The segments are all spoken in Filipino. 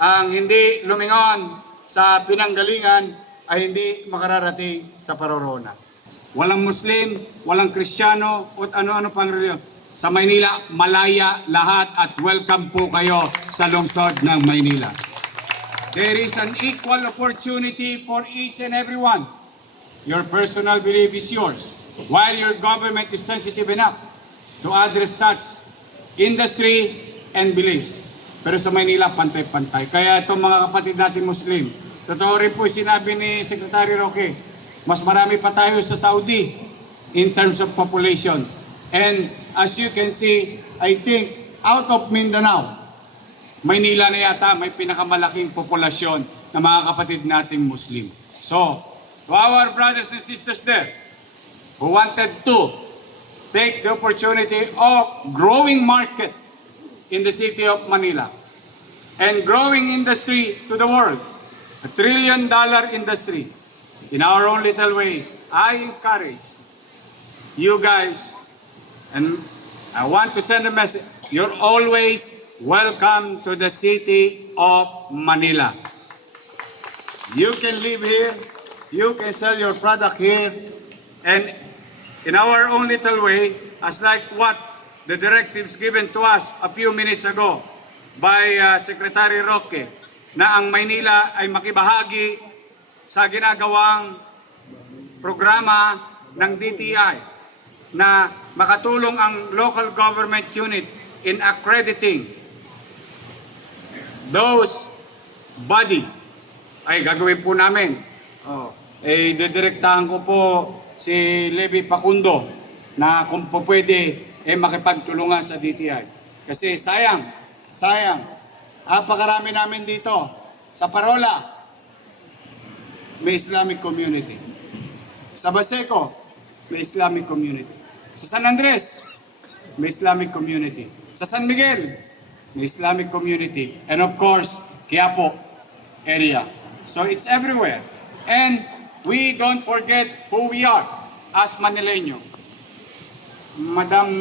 Ang hindi lumingon sa pinanggalingan ay hindi makararating sa parorona. Walang Muslim, walang Kristiyano, at ano-ano pang reliyon. Sa Maynila, malaya lahat at welcome po kayo sa lungsod ng Maynila. There is an equal opportunity for each and every one. Your personal belief is yours, while your government is sensitive enough to address such industry and beliefs. Pero sa Maynila, pantay-pantay. Kaya itong mga kapatid natin Muslim, totoo rin po sinabi ni Secretary Roque, mas marami pa tayo sa Saudi in terms of population. And as you can see, I think out of Mindanao, Maynila na yata may pinakamalaking populasyon ng mga kapatid nating Muslim. So, to our brothers and sisters there who wanted to take the opportunity of growing market in the city of Manila and growing industry to the world, $1 trillion industry, in our own little way, I encourage you guys, and I want to send a message, you're always welcome to the city of Manila. You can live here, you can sell your product here, and in our own little way, as like what the directives given to us a few minutes ago by Secretary Roque, na ang Maynila ay makibahagi sa ginagawang programa ng DTI na makatulong ang local government unit in accrediting those body ay gagawin po namin. Didirektahan ko po si Levi Pacundo na kung po pwede makipagtulungan sa DTI. Kasi sayang, napakarami namin dito. Sa Parola, may Islamic community. Sa Baseco, may Islamic community. Sa San Andres, may Islamic community. Sa San Miguel, may Islamic community. And of course, Quiapo area. So it's everywhere. And we don't forget who we are as Manileño. Madam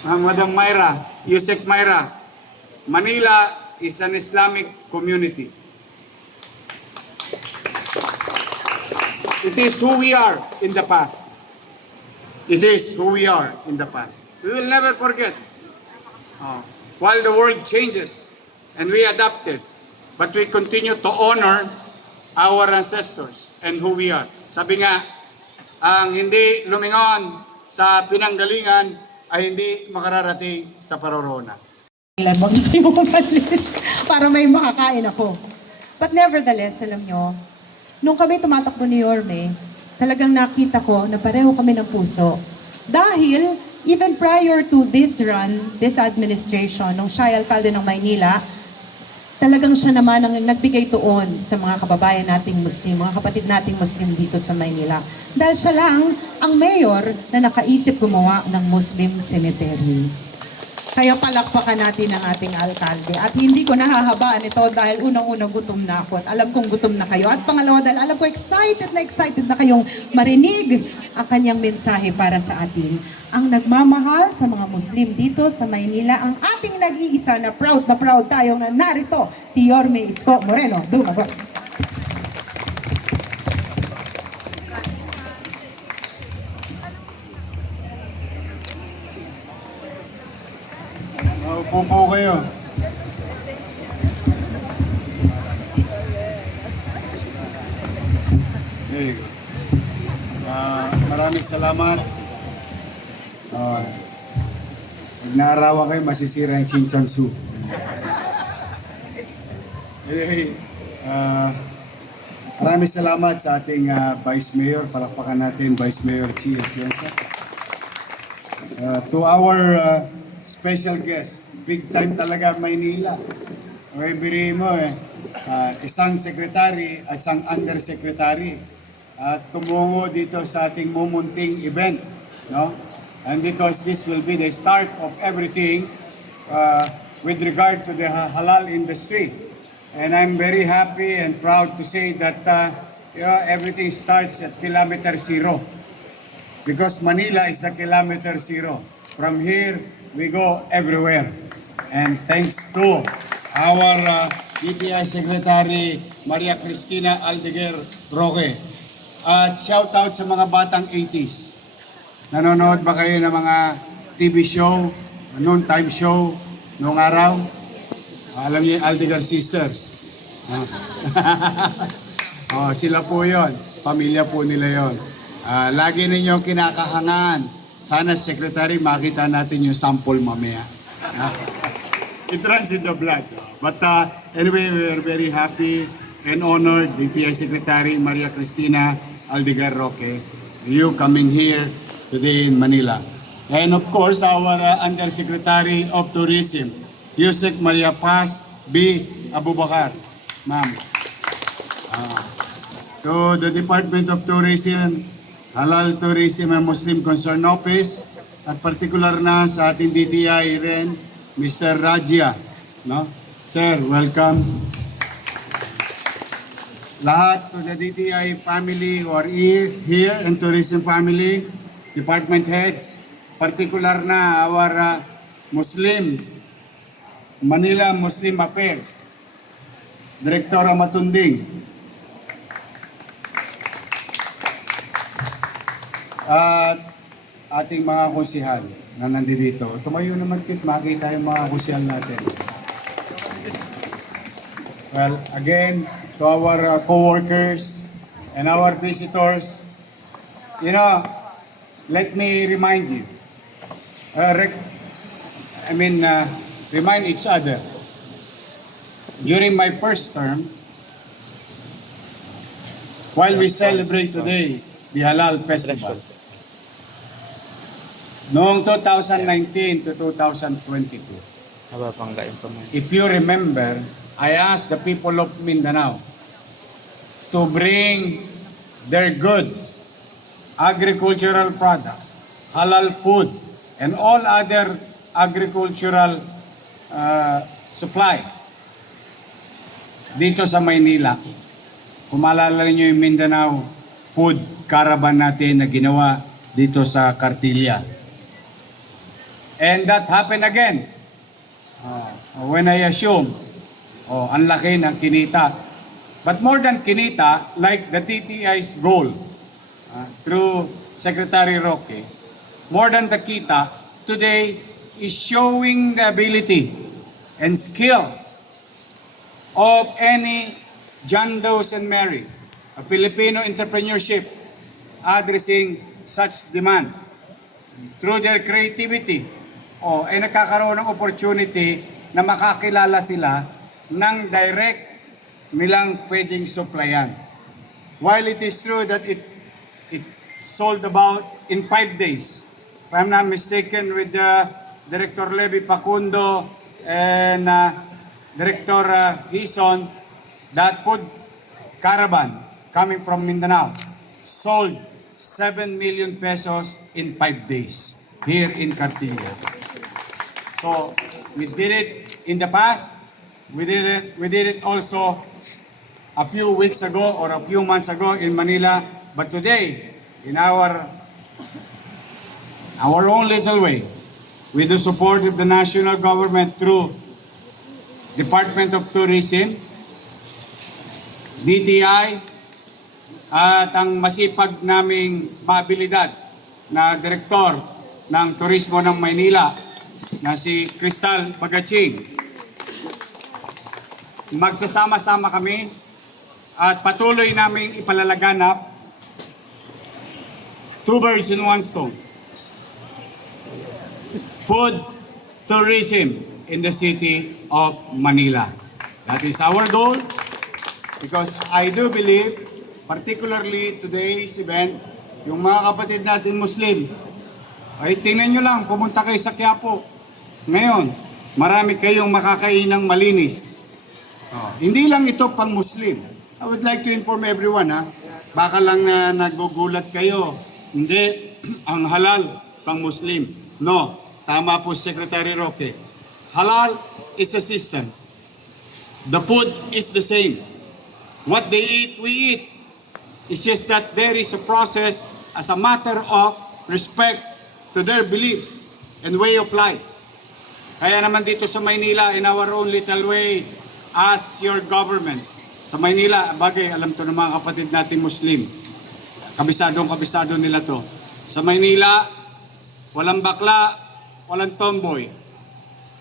Madam Yusek Myra, Manila is an Islamic community. It is who we are in the past. It is who we are in the past. We will never forget. While the world changes and we adapted, but we continue to honor our ancestors and who we are. Sabi nga, ang hindi lumingon sa pinanggalingan ay hindi makararating sa parorona. Wag na kayo umalis para may makakain ako. But nevertheless, alam nyo, nung kami tumatakbo ni Yorme, talagang nakita ko na pareho kami ng puso. Dahil, even prior to this run, this administration, nung siya ay alkalde ng Maynila, talagang siya naman ang nagbigay tuon sa mga kababayan nating Muslim, mga kapatid nating Muslim dito sa Maynila. Dahil siya lang ang mayor na nakaisip gumawa ng Muslim cemetery. Kaya palakpakan natin ang ating alkalde. At hindi ko nahahabaan ito dahil unang-unang gutom na ako. At alam kong gutom na kayo. At pangalawa dahil alam ko excited na kayong marinig ang kanyang mensahe para sa atin. Ang nagmamahal sa mga Muslim dito sa Maynila, ang ating nag-iisa na proud tayo na narito, si Yorme Isko Moreno. Dumagos. Upo po kayo. There you go. Maraming salamat. Pag naarawan kayo, masisira yung Chinchansu. Anyway, maraming salamat sa ating Vice Mayor. Palakpakan natin, Vice Mayor Chi Atienza. To our special guest, big time talaga Maynila. Okay, birihin mo isang secretary at isang undersecretary at tumungo dito sa ating mumunting event, no? And because this will be the start of everything with regard to the halal industry. And I'm very happy and proud to say that everything starts at kilometer zero. Because Manila is the kilometer zero. From here, we go everywhere. And thanks to our DTI Secretary Maria Cristina Aldeguer Roque. At shout out sa mga batang 80s. Nanonood ba kayo ng mga TV show, noon time show, noong araw? Alam niyo yung Aldeguer Sisters. Oh, sila po yon. Pamilya po nila yon. Lagi ninyong kinakahangan. Sana, Secretary, makita natin yung sample mamaya. It runs in the blood. But anyway, we are very happy and honored, DTI Secretary Maria Cristina Aldeguer Roque, you coming here today in Manila. And of course, our Undersecretary of Tourism, Yusek Maria Paz B. Abubakar. Ma'am. To the Department of Tourism, Halal Tourism and Muslim Concern Office, at particular na sa ating DTI rin, Mr. Rajia. No? Sir, welcome. Lahat to the DTI family who are here and tourism family, department heads, particular na our Manila Muslim Affairs, Director Matunding, at ating mga konsihal na nandito. Tumayo naman kit, makita yung mga konsihal natin. Well, again, to our co-workers and our visitors, let me remind you, remind each other. During my first term, while we celebrate today the Halal Festival, noong 2019 to 2022, if you remember, I asked the people of Mindanao to bring their goods, agricultural products, halal food, and all other agricultural supply dito sa Maynila. Kung maalala niyo yung Mindanao food caravan natin na ginawa dito sa Cartilla. And that happened again. When I assume, ang laki ng kinita. But more than kinita, like the TTI's goal, through Secretary Roque, more than the kita, today is showing the ability and skills of any John Doe's and Mary, a Filipino entrepreneurship addressing such demand through their creativity. Ay nagkakaroon ng opportunity na makakilala sila ng direct nilang pwedeng supplyan. While it is true that it sold about in 5 days, if I'm not mistaken, with Director Levy Pacundo and Director Hison, that food caravan coming from Mindanao sold 7 million pesos in 5 days here in Cartilla. So we did it in the past. We did it also a few weeks ago or a few months ago in Manila. But today, in our own little way, with the support of the national government through Department of Tourism, DTI, at ang masipag naming maabilidad na direktor ng turismo ng Maynila na si Crystal Bagaching. Magsasama-sama kami at patuloy naming ipalalaganap two birds in one stone. Food tourism in the city of Manila. That is our goal because I do believe, particularly today's event, yung mga kapatid natin Muslim, ay tingnan nyo lang, pumunta kayo sa Quiapo. Ngayon, marami kayong makakainang malinis. Hindi lang ito pang Muslim. I would like to inform everyone, baka lang na nagugulat kayo. Hindi, ang halal pang Muslim. No, tama po Secretary Roque. Halal is a system. The food is the same. What they eat, we eat. It's just that there is a process as a matter of respect to their beliefs and way of life. Kaya naman dito sa Maynila, in our own little way, as your government. Sa Maynila, bagay, alam to ng mga kapatid natin Muslim. Kabisado nila to. Sa Maynila, walang bakla, walang tomboy.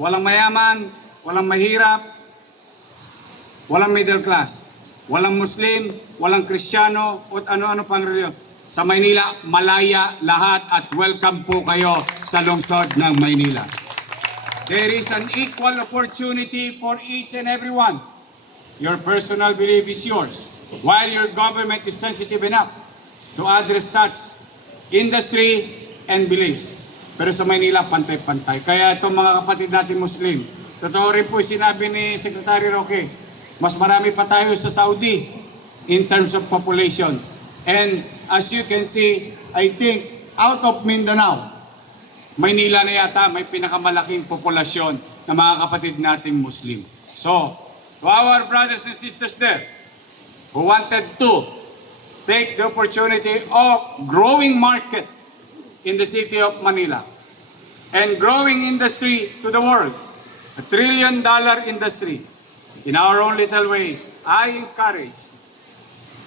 Walang mayaman, walang mahirap, walang middle class. Walang Muslim, walang Kristiyano, o ano-ano pang reliyon. Sa Maynila, malaya lahat at welcome po kayo sa lungsod ng Maynila. There is an equal opportunity for each and every one. Your personal belief is yours, while your government is sensitive enough to address such industry and beliefs. Pero sa Maynila, pantay-pantay. Kaya itong mga kapatid natin Muslim, totoo rin po sinabi ni Secretary Roque, mas marami pa tayo sa Saudi in terms of population. And as you can see, I think out of Mindanao, Maynila na yata may pinakamalaking populasyon ng mga kapatid nating Muslim. So, to our brothers and sisters there who wanted to take the opportunity of growing market in the city of Manila and growing industry to the world, a $1 trillion industry, in our own little way, I encourage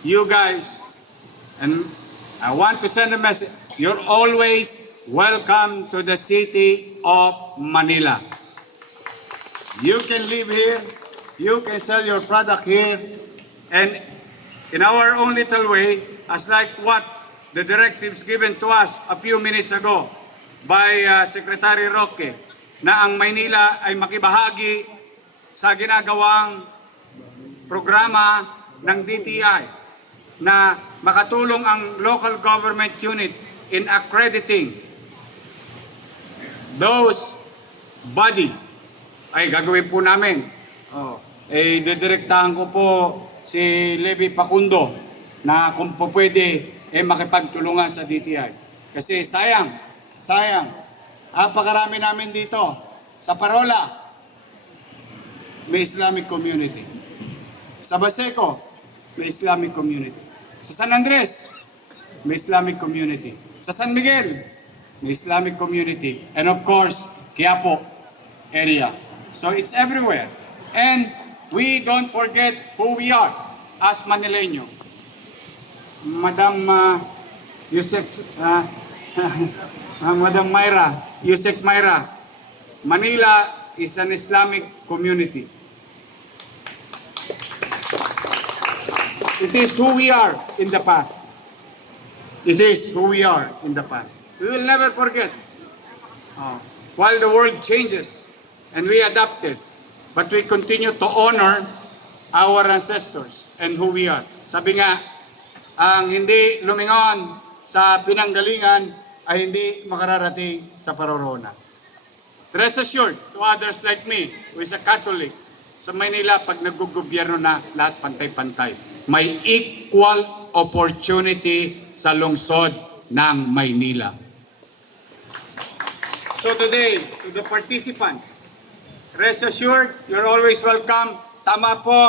you guys, and I want to send a message, you're always welcome to the city of Manila. You can live here, you can sell your product here, and in our own little way, as like what the directives given to us a few minutes ago by Secretary Roque, na ang Maynila ay makibahagi sa ginagawang programa ng DTI na makatulong ang local government unit in accrediting those body ay gagawin po namin. Didirektahan ko po si Levi Pacundo na kung po pwede makipagtulungan sa DTI. Kasi sayang, napakarami namin dito. Sa Parola, may Islamic community. Sa Baseco, may Islamic community. Sa San Andres, may Islamic community. Sa San Miguel, may Islamic community. And of course, Quiapo area. So it's everywhere. And we don't forget who we are as Manileño. Madam Madam Yusek Myra, Manila is an Islamic community. It is who we are in the past. It is who we are in the past. We will never forget. While the world changes and we adapted, but we continue to honor our ancestors and who we are. Sabi nga, ang hindi lumingon sa pinanggalingan ay hindi makararating sa parorona. Rest assured to others like me, who is a Catholic, sa Maynila, pag naggugobyerno na, lahat pantay-pantay. May equal opportunity sa lungsod ng Maynila. So today, to the participants, rest assured, you're always welcome. Tama po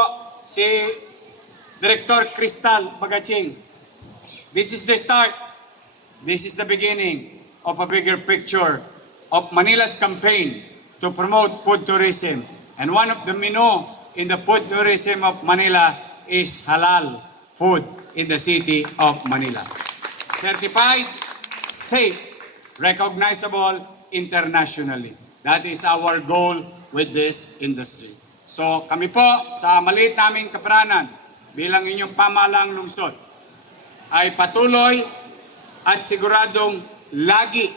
si Director Crystal Bagaching. This is the start. This is the beginning of a bigger picture of Manila's campaign to promote food tourism. And one of the menu in the food tourism of Manila is halal food in the city of Manila. Certified, safe, recognizable internationally. That is our goal with this industry. So kami po sa maliit naming kaperanan bilang inyong pamahalang lungsod ay patuloy at siguradong lagi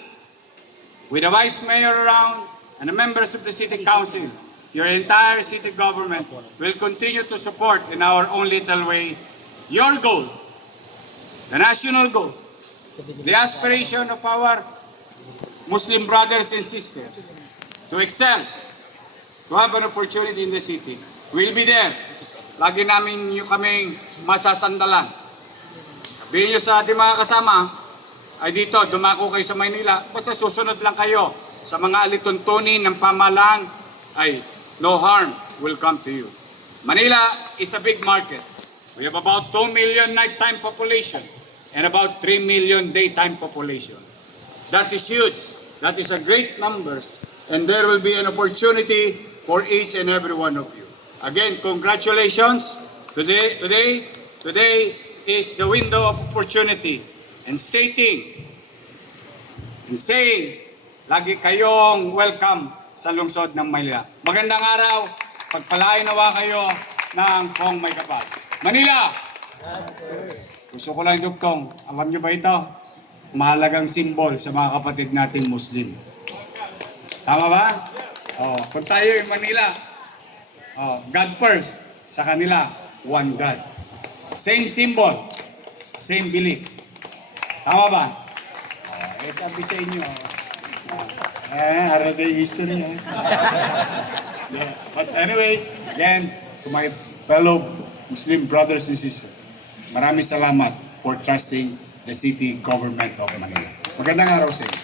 with the Vice Mayor around and the members of the City Council, your entire city government will continue to support in our own little way your goal, the national goal, the aspiration of our Muslim brothers and sisters to excel, to have an opportunity in the city. We'll be there. Lagi namin yung kaming masasandalan. Sabihin nyo sa ating mga kasama, ay dito, dumako kayo sa Maynila, basta susunod lang kayo sa mga alituntunin ng pamahalaan, ay no harm will come to you. Manila is a big market. We have about 2 million nighttime population and about 3 million daytime population. That is huge. That is a great numbers and there will be an opportunity for each and every one of you. Again, congratulations. Today is the window of opportunity. And stating and saying, lagi kayong welcome sa lungsod ng Maynila. Magandang araw, pagpalain nawa kayo ng Kong May Kapal. Manila! Gusto ko lang dugtong, alam nyo ba ito? Mahalagang simbol sa mga kapatid nating Muslim. Tama ba? Oh, kung tayo in Manila, God first, sa kanila, one God. Same symbol, same belief. Tama ba? Sabi sa inyo, haraday history. Yeah. But anyway, again, to my fellow Muslim brothers and sisters, maraming salamat for trusting the city government of Manila. Magandang araw sa inyo.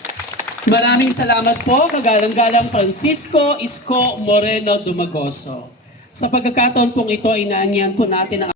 Maraming salamat po, kagalang-galang Francisco Isko Moreno Dumagoso. Sa pagkakataon pong ito, inaanyahan po natin ang